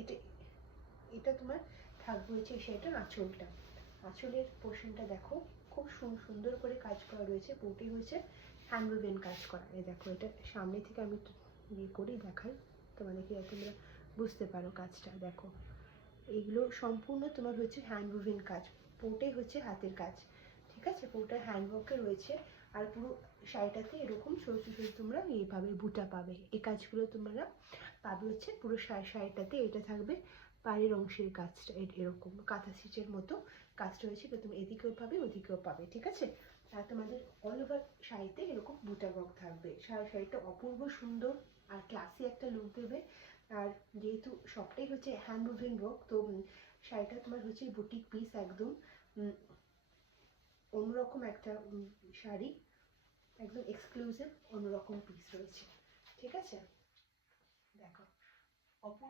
এটা এটা তোমার থাকবে হচ্ছে এই শাড়িটার আঁচলটা। আঁচলের পোর্শনটা দেখো খুব সুন্দর করে কাজ করা রয়েছে, পুরোটাই হচ্ছে হ্যান্ড উইভেন কাজ করা। এই দেখো, এটা সামনে থেকে আমি ইয়ে করেই দেখাই তোমাদেরকে, তোমরা বুঝতে পারো কাজটা। দেখো এগুলো সম্পূর্ণ তোমার হচ্ছে হ্যান্ড উইভেন কাজ, পুরোটাই হচ্ছে হাতের কাজ, ঠিক আছে, পুরোটা হ্যান্ডওয়ার্কে রয়েছে। আর পুরো শাড়িটাতে এরকম ছোটো ছোটো তোমরা এইভাবে বুটা পাবে, এই কাজগুলো তোমরা পাবে হচ্ছে পুরো শাড়িটাতে। এটা থাকবে পাড়ের অংশের কাজটা, এরকম কাঁথা স্টিচের মতো কাজটা হয়েছে, তুমি এদিকেও পাবে ওদিকেও পাবে, ঠিক আছে। আর তোমাদের অল ওভার শাড়িতে এরকম বুটা ওয়ার্ক থাকবে। শাড়িটা অপূর্ব সুন্দর আর ক্লাসি একটা লুক দেবে। আর যেহেতু সবটাই হচ্ছে হ্যান্ড উইভেন ওয়ার্ক, তো শাড়িটা তোমার হচ্ছে বুটিক পিস, একদম অন্যরকম একটা শাড়ি, একদম এক্সক্লুসিভ অন্যরকম পিস রয়েছে, ঠিক আছে। দেখো